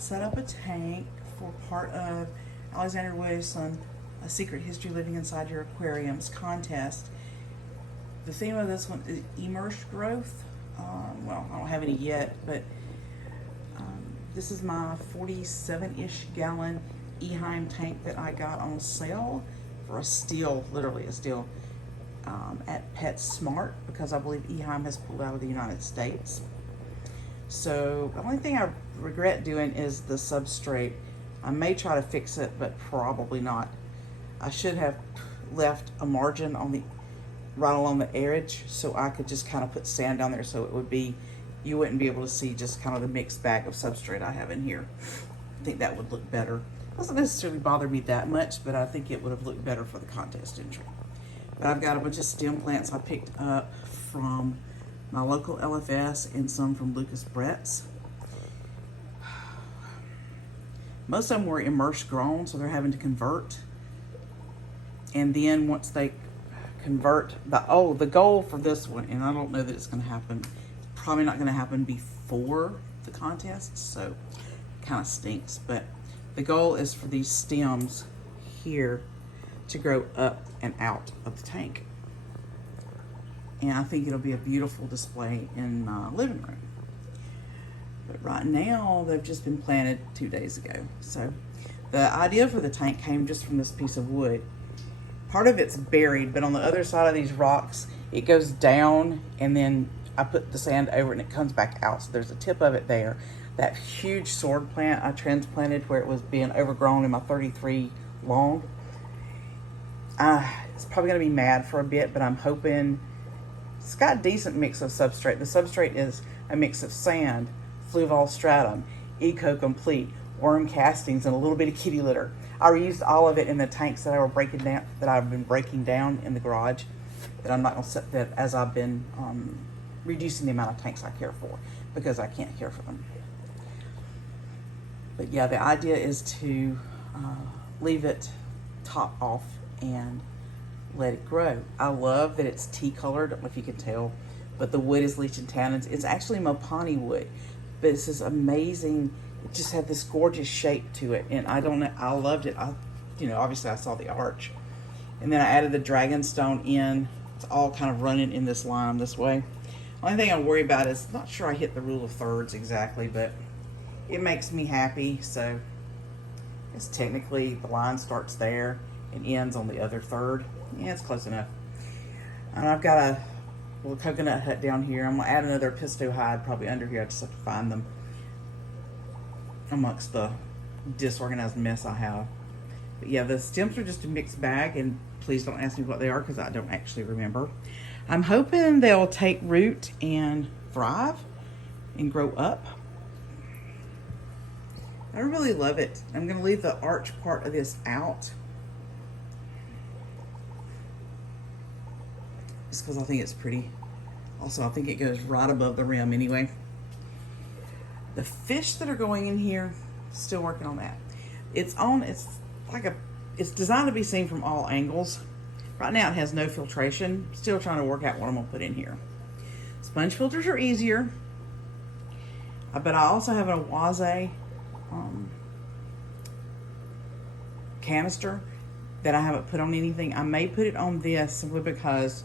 set up a tank for part of Alexander Williamson, A Secret History Living Inside Your Aquariums contest. The theme of this one is immersed growth. Well, I don't have any yet, but this is my 47-ish gallon Eheim tank that I got on sale for a steal, literally a steal, at PetSmart, because I believe Eheim has pulled out of the United States. So the only thing I regret doing is the substrate. I may try to fix it, but probably not. I should have left a margin on the right along the edge so I could just kind of put sand down there, so it would be, you wouldn't be able to see just kind of the mixed bag of substrate I have in here. I think that would look better. It doesn't necessarily bother me that much, but I think it would have looked better for the contest entry. But I've got a bunch of stem plants I picked up from my local LFS and some from Lucas Brett's. Most of them were immersed grown, so they're having to convert. And then once they convert, the goal for this one, and I don't know that it's going to happen, it's probably not going to happen before the contest, so it kind of stinks. But the goal is for these stems here to grow up and out of the tank. And I think it'll be a beautiful display in my living room. But right now, they've just been planted 2 days ago. So the idea for the tank came just from this piece of wood. Part of it's buried, but on the other side of these rocks, it goes down, and then I put the sand over it and it comes back out. So there's a tip of it there. That huge sword plant I transplanted where it was being overgrown in my 33 long. It's probably gonna be mad for a bit, but I'm hoping it's got a decent mix of substrate. The substrate is a mix of sand, fluval stratum, eco complete, worm castings, and a little bit of kitty litter. I reused all of it in the tanks that I've been breaking down in the garage. That I'm not gonna set that as I've been reducing the amount of tanks I care for, because I can't care for them. But yeah, the idea is to leave it top off and let it grow. I love that it's tea colored. I don't know if you can tell, but the wood is leaching tannins. It's actually Mopani wood, but it's this amazing, it just had this gorgeous shape to it, and I don't know, I loved it. Obviously I saw the arch, and then I added the dragonstone in. It's all kind of running in this line this way. Only thing I worry about is, not sure I hit the rule of thirds exactly, but it makes me happy. So I guess technically the line starts there and ends on the other third. Yeah, it's close enough. And I've got a little coconut hut down here. I'm gonna add another pisto hide probably under here. I just have to find them amongst the disorganized mess I have. But yeah, the stems are just a mixed bag, and please don't ask me what they are because I don't actually remember. I'm hoping they'll take root and thrive and grow up. I really love it. I'm gonna leave the arch part of this out, just because I think it's pretty. Also, I think it goes right above the rim anyway. The fish that are going in here, still working on that. It's designed to be seen from all angles. Right now it has no filtration. Still trying to work out what I'm gonna put in here. Sponge filters are easier, but I also have an Awaze canister that I haven't put on anything. I may put it on this simply because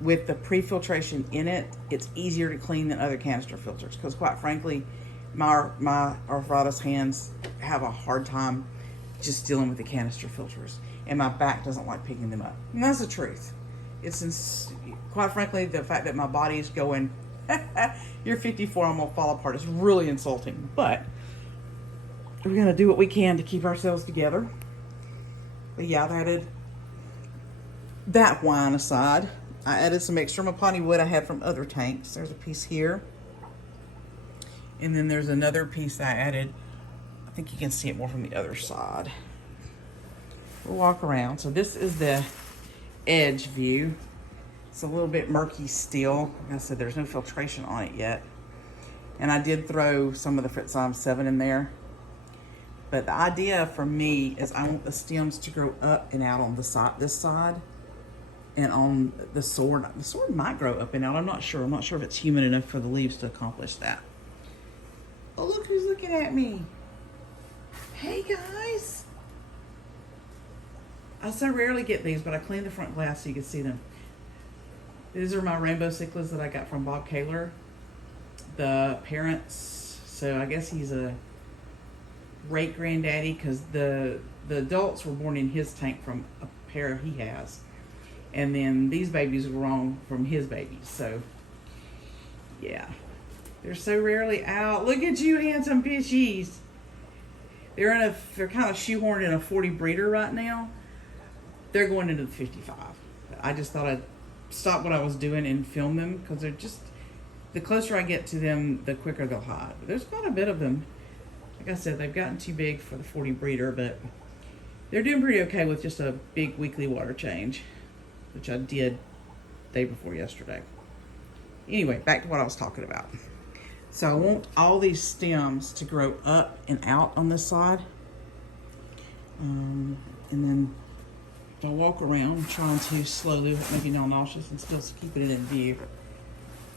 with the pre-filtration in it, it's easier to clean than other canister filters, because quite frankly, my arthritis hands have a hard time just dealing with the canister filters, and my back doesn't like picking them up. And that's the truth. Quite frankly, the fact that my body is going, you're 54, I'm gonna fall apart, is really insulting. But we're gonna do what we can to keep ourselves together. But yeah, I've added that wine aside. I added some extra Mopani wood I had from other tanks. There's a piece here. And then there's another piece I added. I think you can see it more from the other side. We'll walk around. So this is the edge view. It's a little bit murky still. Like I said, there's no filtration on it yet. And I did throw some of the Fritzheim 7 in there. But the idea for me is I want the stems to grow up and out on the side, this side. And on the sword might grow up and out. I'm not sure. I'm not sure if it's humid enough for the leaves to accomplish that. Oh, look who's looking at me. Hey, guys. I so rarely get these, but I cleaned the front glass so you can see them. These are my rainbow cichlids that I got from Bob Kaler. The parents, so I guess he's a great granddaddy because the adults were born in his tank from a pair he has. And then these babies were on from his babies. So, yeah. They're so rarely out. Look at you, handsome fishies. They're kind of shoehorned in a 40 breeder right now. They're going into the 55. I just thought I'd stop what I was doing and film them because they're just, the closer I get to them, the quicker they'll hide. But there's quite a bit of them. Like I said, they've gotten too big for the 40 breeder, but they're doing pretty okay with just a big weekly water change, which I did day before yesterday. Anyway, back to what I was talking about. So I want all these stems to grow up and out on this side. And then I'll walk around trying to slowly make me not nauseous and still keeping it in view.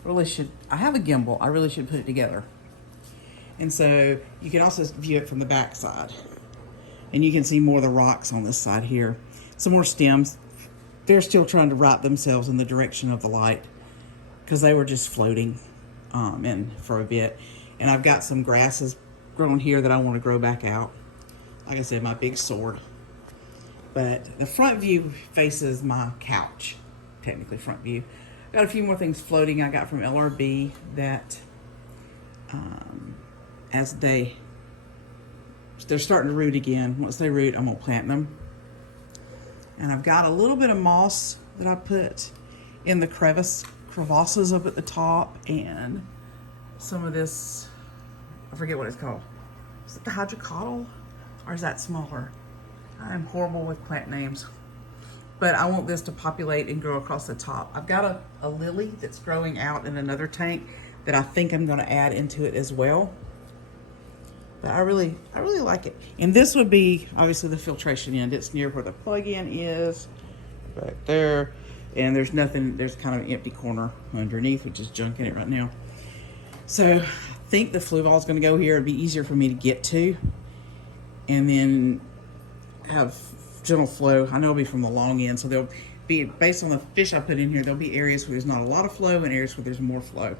Really should, I have a gimbal. I really should put it together. And so you can also view it from the back side. And you can see more of the rocks on this side here. Some more stems. They're still trying to right themselves in the direction of the light because they were just floating in for a bit. And I've got some grasses growing here that I want to grow back out. Like I said, my big sword. But the front view faces my couch, technically front view. Got a few more things floating I got from LRB that as they're starting to root again. Once they root, I'm gonna plant them. And I've got a little bit of moss that I put in the crevasses up at the top, and some of this, I forget what it's called. Is it the hydrocotyle, or is that smaller? I'm horrible with plant names. But I want this to populate and grow across the top. I've got a lily that's growing out in another tank that I think I'm gonna add into it as well. But I really like it. And this would be obviously the filtration end. It's near where the plug-in is, right there. And there's nothing, there's kind of an empty corner underneath, which is junk in it right now. So I think the flue ball is gonna go here. It'd be easier for me to get to. And then have gentle flow. I know it'll be from the long end, so there'll be, based on the fish I put in here, there'll be areas where there's not a lot of flow and areas where there's more flow.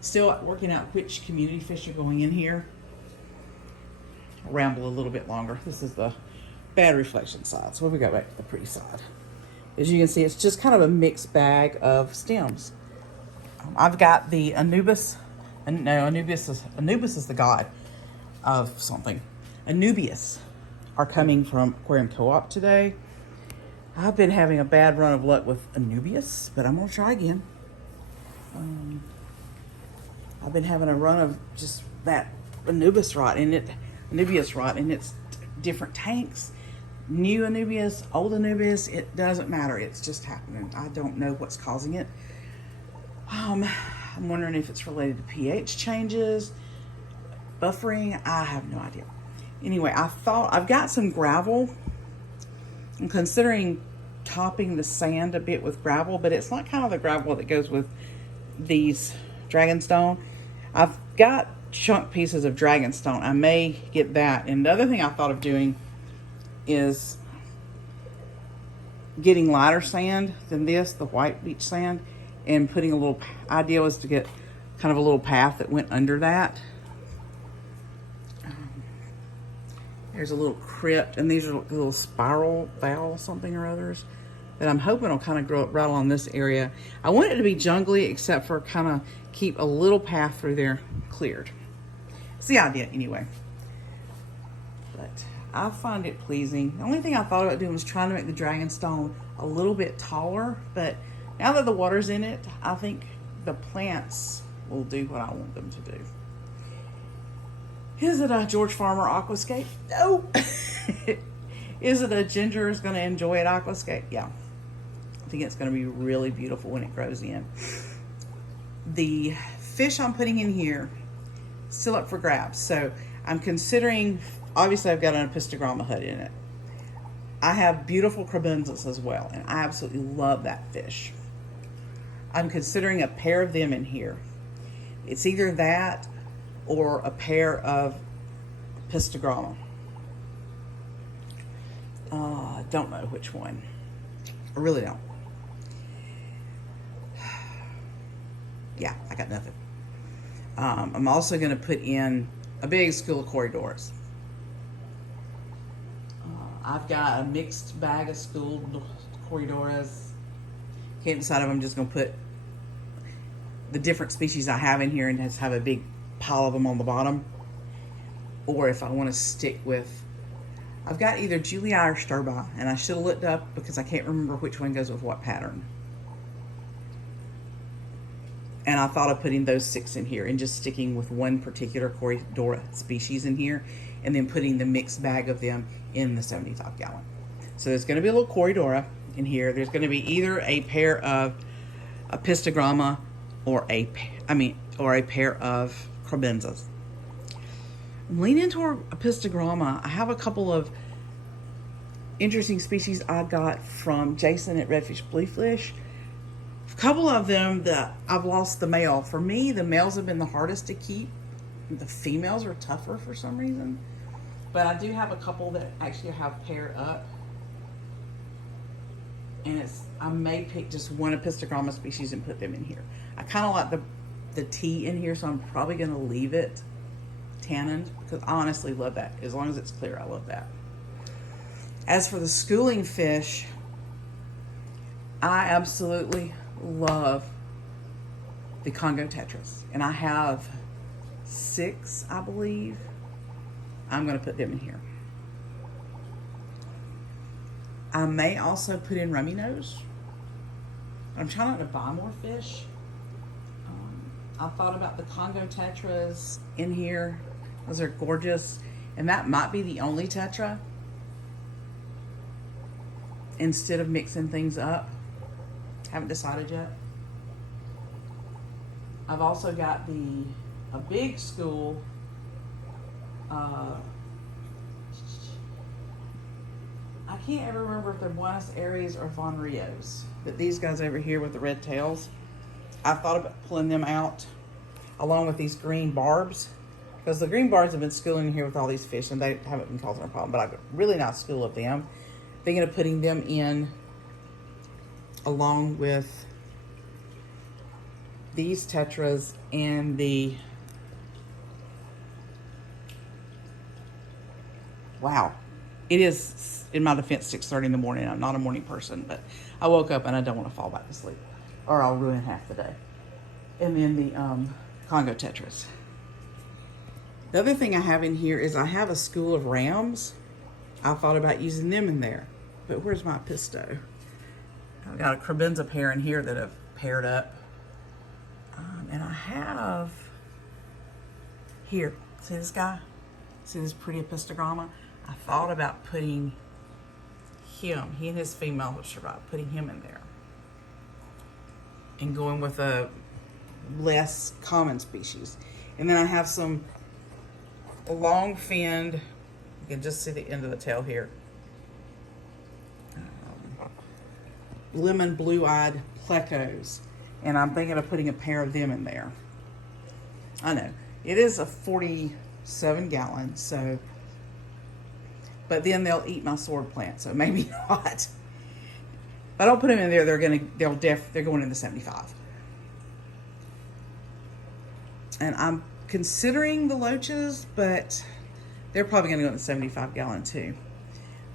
Still working out which community fish are going in here. I'll ramble a little bit longer. This is the bad reflection side. So we go back to the pretty side. As you can see, it's just kind of a mixed bag of stems. I've got the Anubis. No, Anubis is the god of something. Anubias are coming from Aquarium Co-op today. I've been having a bad run of luck with Anubias, but I'm gonna try again. I've been having a run of just that Anubias rot in its different tanks. New Anubias, old Anubias, it doesn't matter. It's just happening. I don't know what's causing it. I'm wondering if it's related to pH changes, buffering. I have no idea. Anyway, I've got some gravel. I'm considering topping the sand a bit with gravel, but it's not kind of the gravel that goes with these Dragonstone. I've got chunk pieces of Dragonstone. I may get that. And the other thing I thought of doing is getting lighter sand than this, the white beach sand, and putting a little, idea was to get kind of a little path that went under that. There's a little crypt, and these are little spiral valves, something or others, that I'm hoping will kind of grow up right along this area. I want it to be jungly, except for kind of keep a little path through there cleared. It's the idea anyway. But I find it pleasing. The only thing I thought about doing was trying to make the Dragonstone a little bit taller, but now that the water's in it, I think the plants will do what I want them to do. Is it a George Farmer aquascape? No. Is it a ginger is going to enjoy it aquascape? Yeah. I think it's going to be really beautiful when it grows in. The fish I'm putting in here, still up for grabs. So I'm considering, obviously I've got an Epistogramma hood in it. I have beautiful crabenzas as well, and I absolutely love that fish. I'm considering a pair of them in here. It's either that or a pair of pistogramma. I don't know which one. I really don't. Yeah, I got nothing. I'm also going to put in a big school of corridors. I've got a mixed bag of school corridoras. Can't decide if I'm just going to put the different species I have in here and just have a big pile of them on the bottom, or if I want to stick with, I've got either Julia or Sturby, and I should have looked up because I can't remember which one goes with what pattern. And I thought of putting those 6 in here and just sticking with one particular Corridora species in here, and then putting the mixed bag of them in the 75 gallon. So there's going to be a little Corridora in here. There's going to be either a pair of a pistogramma or a pair of crabenzas. I'm leaning toward a pistogramma. I have a couple of interesting species I got from Jason at Redfish Bluefish. A couple of them that I've lost the male. For me, the males have been the hardest to keep. The females are tougher for some reason. But I do have a couple that actually have paired up. And I may pick just one pistogramma species and put them in here. I kind of like the T in here, so I'm probably going to leave it tanned because I honestly love that. As long as it's clear, I love that. As for the schooling fish, I absolutely love the Congo tetras, and I have 6, I believe. I'm going to put them in here. I may also put in rummy nose. I'm trying not to buy more fish. I thought about the Congo tetras in here. Those are gorgeous, and that might be the only tetra instead of mixing things up. Haven't decided yet. I've also got a big school. I can't ever remember if they're Buenos Aires or Von Rios, but these guys over here with the red tails, I thought about pulling them out along with these green barbs, because the green barbs have been schooling here with all these fish and they haven't been causing a problem, but I've got a really nice school of them. Thinking of putting them in along with these tetras and the, wow, it is, in my defense, 6:30 in the morning. I'm not a morning person, but I woke up and I don't want to fall back to sleep or I'll ruin half the day. And then the Congo tetras. The other thing I have in here is I have a school of rams. I thought about using them in there, but where's my pisto? I've got a crebenza pair in here that have paired up. And I have here, see this guy? See this pretty pistogramma? I thought about putting him, he and his female have survived, putting him in there. And going with a less common species. And then I have some long-finned, you can just see the end of the tail here, lemon blue-eyed plecos, and I'm thinking of putting a pair of them in there. I know it is a 47 gallon, so, but then they'll eat my sword plant, so maybe not. If I don't put them in there, they're going in the 75. And I'm considering the loaches, but they're probably going to go in the 75 gallon too.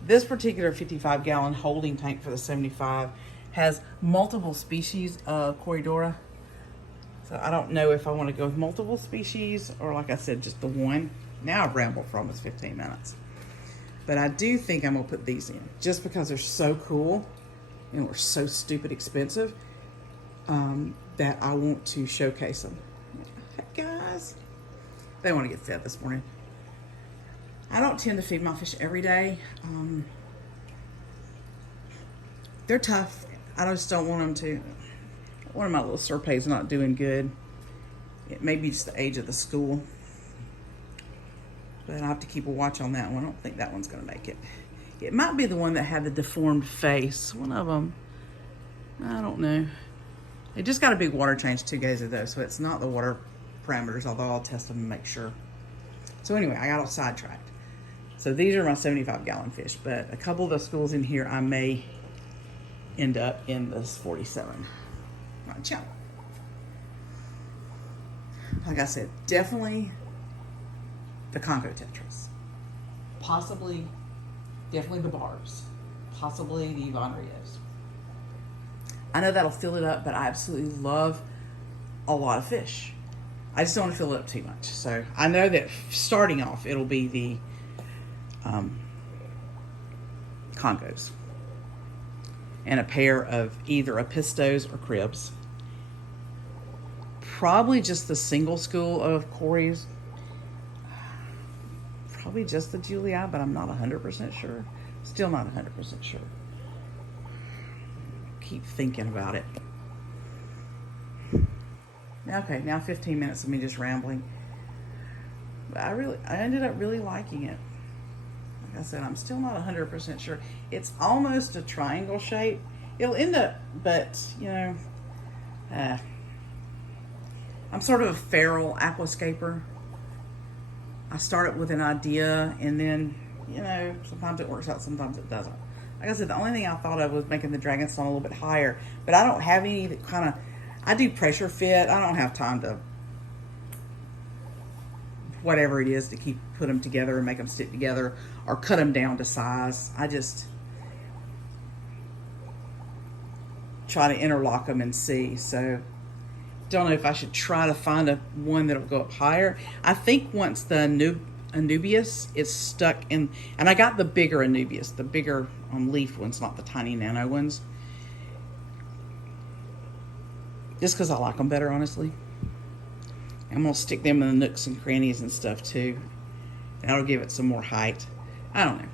This particular 55 gallon holding tank for the 75 has multiple species of Corridora. So I don't know if I want to go with multiple species or, like I said, just the one. Now I've rambled for almost 15 minutes. But I do think I'm going to put these in just because they're so cool and were so stupid expensive that I want to showcase them. Hey guys, they want to get fed this morning. I don't tend to feed my fish every day. They're tough. I just don't want them to. One of my little Serpes not doing good. It may be just the age of the school. But I have to keep a watch on that one. I don't think that one's going to make it. It might be the one that had the deformed face. One of them. I don't know. It just got a big water change 2 days ago, so it's not the water parameters, although I'll test them and make sure. So anyway, I got all sidetracked. So these are my 75-gallon fish, but a couple of the schools in here, I may end up in this 47. Watch out. Like I said, definitely the Congo Tetras. Possibly, definitely the barbs. Possibly the Yvonne Rios. I know that'll fill it up, but I absolutely love a lot of fish. I just don't want to fill it up too much. So I know that starting off, it'll be the Congos. And a pair of either Apistos or Cribs. Probably just the single school of Corey's. Probably just the Julia, but I'm not 100% sure. Still not 100% sure. Keep thinking about it. Okay, now 15 minutes of me just rambling. But I ended up really liking it. Like I said, I'm still not 100% sure. It's almost a triangle shape. It'll end up, but, you know, I'm sort of a feral aquascaper. I start it with an idea, and then, you know, sometimes it works out, sometimes it doesn't. Like I said, the only thing I thought of was making the dragon stone a little bit higher, but I don't have any that kind of, I do pressure fit. I don't have time to, whatever it is, to put them together and make them stick together or cut them down to size. I just try to interlock them and see. So don't know if I should try to find one that'll go up higher. I think once the Anubias is stuck in, and I got the bigger Anubias, the bigger leaf ones, not the tiny nano ones, just because I like them better, honestly. I'm going to stick them in the nooks and crannies and stuff too. That'll give it some more height. I don't know.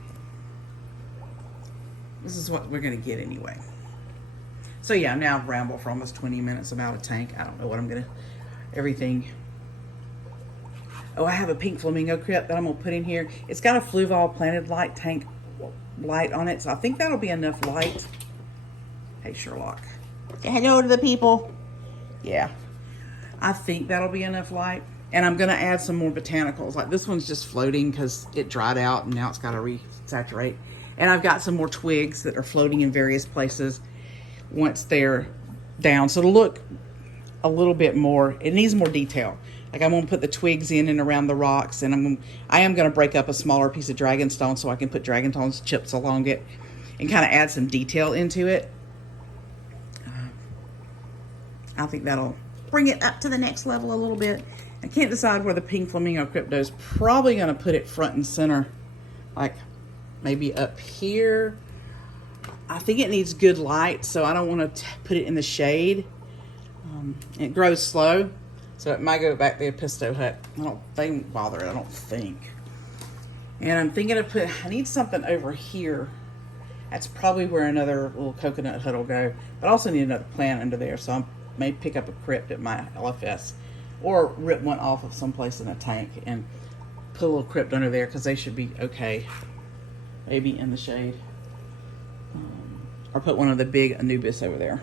This is what we're going to get anyway. So yeah, now I've rambled for almost 20 minutes about a tank. I don't know what I'm going to, everything. Oh, I have a pink flamingo crypt that I'm going to put in here. It's got a Fluval planted light tank light on it, so I think that'll be enough light. Hey, Sherlock. Say hello to the people. Yeah, I think that'll be enough light. And I'm going to add some more botanicals. Like this one's just floating because it dried out and now it's got to resaturate. And I've got some more twigs that are floating in various places once they're down. So it'll look a little bit more, it needs more detail. Like I'm going to put the twigs in and around the rocks, and I am going to break up a smaller piece of dragonstone so I can put dragonstone chips along it and kind of add some detail into it. I think that'll bring it up to the next level a little bit. I can't decide where the pink flamingo crypto's probably going to put it front and center, like maybe up here. I think it needs good light, so I don't want to put it in the shade. It grows slow, so it might go back to the Pisto hut. They won't bother it, I don't think. And I'm thinking of I need something over here. That's probably where another little coconut hut will go. But I also need another plant under there, so I may pick up a crypt at my LFS or rip one off of someplace in a tank and put a little crypt under there because they should be okay. Maybe in the shade. Or put one of the big Anubis over there.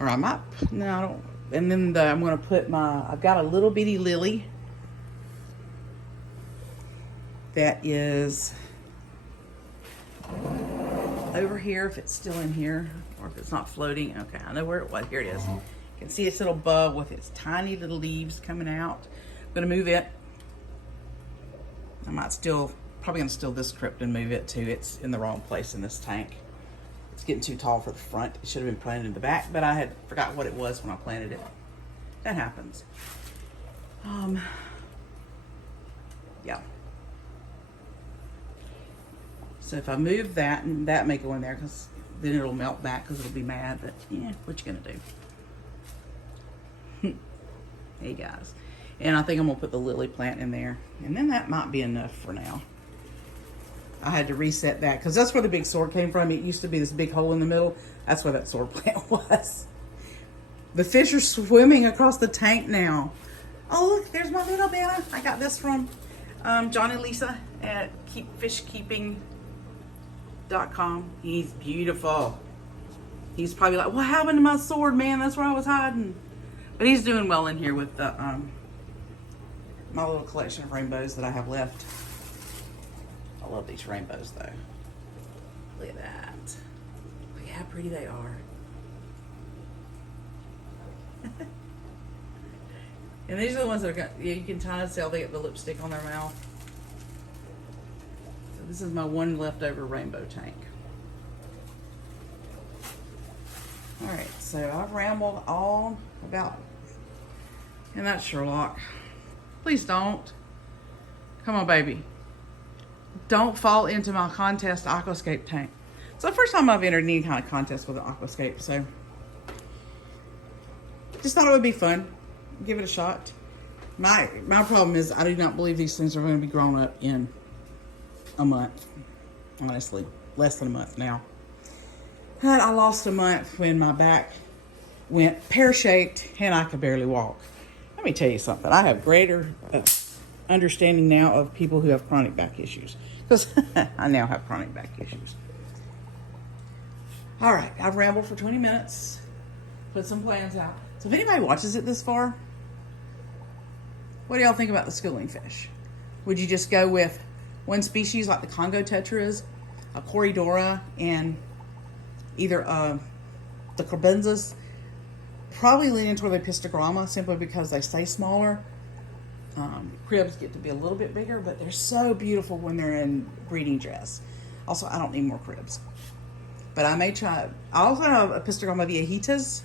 Or I might, no, I don't. And then I'm going to put I've got a little bitty lily that is over here, if it's still in here, or if it's not floating. Okay, I know where it was. Here it is. You can see its little bud with its tiny little leaves coming out. I'm going to move it. I might probably going to steal this crypt and move it too. It's in the wrong place in this tank. It's getting too tall for the front. It should have been planted in the back, but I had forgot what it was when I planted it. That happens. Yeah. So if I move that, and that may go in there because then it'll melt back because it'll be mad, but yeah, what you gonna do? Hey guys. And I think I'm gonna put the lily plant in there, and then that might be enough for now. I had to reset that because that's where the big sword came from. It used to be this big hole in the middle. That's where that sword plant was. The fish are swimming across the tank now. Oh, look, there's my little Bella. I got this from John and Lisa at keepfishkeeping.com. He's beautiful. He's probably like, what happened to my sword, man? That's where I was hiding. But he's doing well in here with the my little collection of rainbows that I have left. I love these rainbows though. Look at that. Look how pretty they are. And these are the ones that are, you can kind of tell they get the lipstick on their mouth. So this is my one leftover rainbow tank. Alright, so I've rambled all about, and that's Sherlock. Please don't. Come on, baby. Don't fall into my contest aquascape tank. It's the first time I've entered any kind of contest with an aquascape, so just thought it would be fun. Give it a shot. My problem is I do not believe these things are going to be grown up in a month. Honestly, less than a month now. And I lost a month when my back went pear-shaped and I could barely walk. Let me tell you something. I have greater understanding now of people who have chronic back issues, because I now have chronic back issues. All right, I've rambled for 20 minutes. Put some plans out. So if anybody watches it this far, what do y'all think about the schooling fish? Would you just go with one species like the Congo tetras, a Corydora, and either the Carbensis? Probably leaning toward the Pistogramma simply because they stay smaller. Cribs get to be a little bit bigger, but they're so beautiful when they're in breeding dress. Also, I don't need more cribs. But I may try. I also have a Pistogramma viejitas,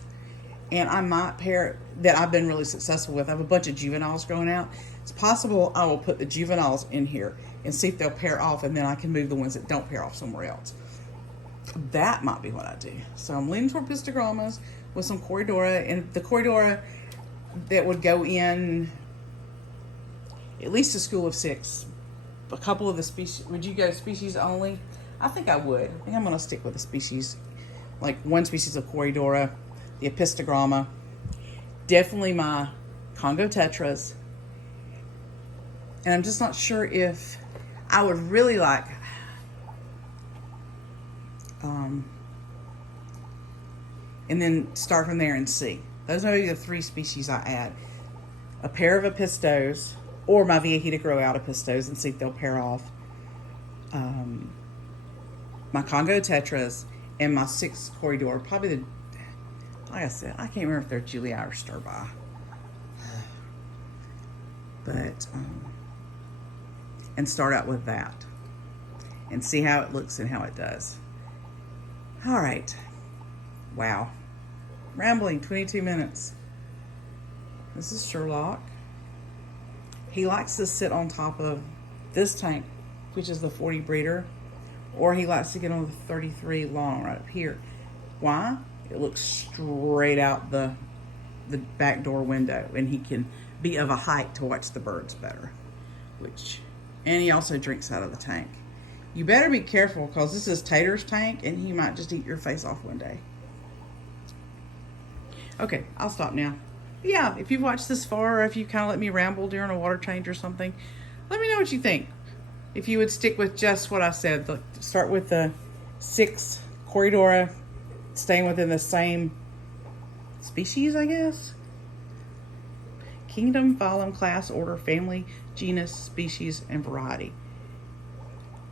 and I might pair that I've been really successful with. I have a bunch of juveniles growing out. It's possible I will put the juveniles in here and see if they'll pair off, and then I can move the ones that don't pair off somewhere else. That might be what I do. So I'm leaning toward Pistogrammas with some Corydora, and the Corydora that would go in at least a school of 6. A couple of the species. Would you go species only? I think I would. I think I'm going to stick with the species, like one species of Corydora, the Epistogramma, definitely my Congo tetras, and I'm just not sure if I would really like and then start from there and see. Those are the 3 species I add. A pair of Epistos, or my Viejita grow out Epistos and see if they'll pair off. My Congo tetras and my 6 Corydor, probably the, like I said, I can't remember if they're Julia or Sturby. But, and start out with that and see how it looks and how it does. All right. Wow. Rambling 22 minutes. This is Sherlock. He likes to sit on top of this tank, which is the 40 breeder, or he likes to get on the 33 long right up here. Why? It looks straight out the back door window, and he can be of a height to watch the birds better. And he also drinks out of the tank. You better be careful, because this is Tater's tank, and he might just eat your face off one day. Okay, I'll stop now. But yeah, if you've watched this far, or if you kind of let me ramble during a water change or something, let me know what you think. If you would stick with just what I said, start with the 6 Corydora, staying within the same species, I guess. Kingdom, phylum, class, order, family, genus, species, and variety.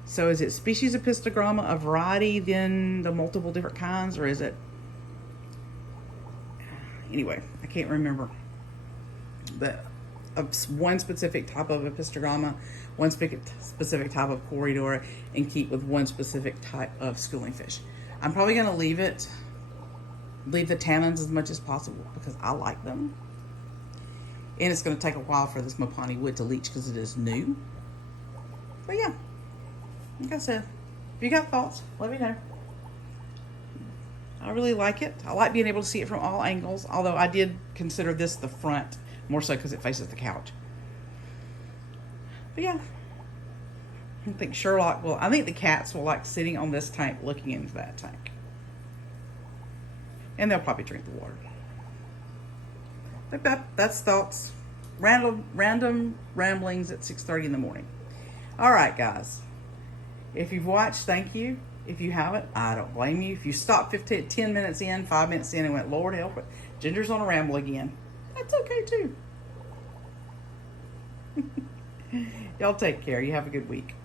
So is it species of Pistogramma, a variety, then the multiple different kinds, or is it... Anyway, I can't remember. But one specific type of Epistogramma, one specific type of Corydora, and keep with one specific type of schooling fish. I'm probably going to leave the tannins as much as possible because I like them. And it's going to take a while for this Mopani wood to leach because it is new. But yeah, like I said, if you got thoughts, let me know. I really like it. I like being able to see it from all angles, although I did consider this the front, more so because it faces the couch. But yeah, I think Sherlock will, I think the cats will like sitting on this tank looking into that tank. And they'll probably drink the water. But that's thoughts. Random ramblings at 6:30 in the morning. All right, guys. If you've watched, thank you. If you haven't, I don't blame you. If you stopped 10 minutes in, 5 minutes in, and went, Lord help it, Ginger's on a ramble again, that's okay too. Y'all take care. You have a good week.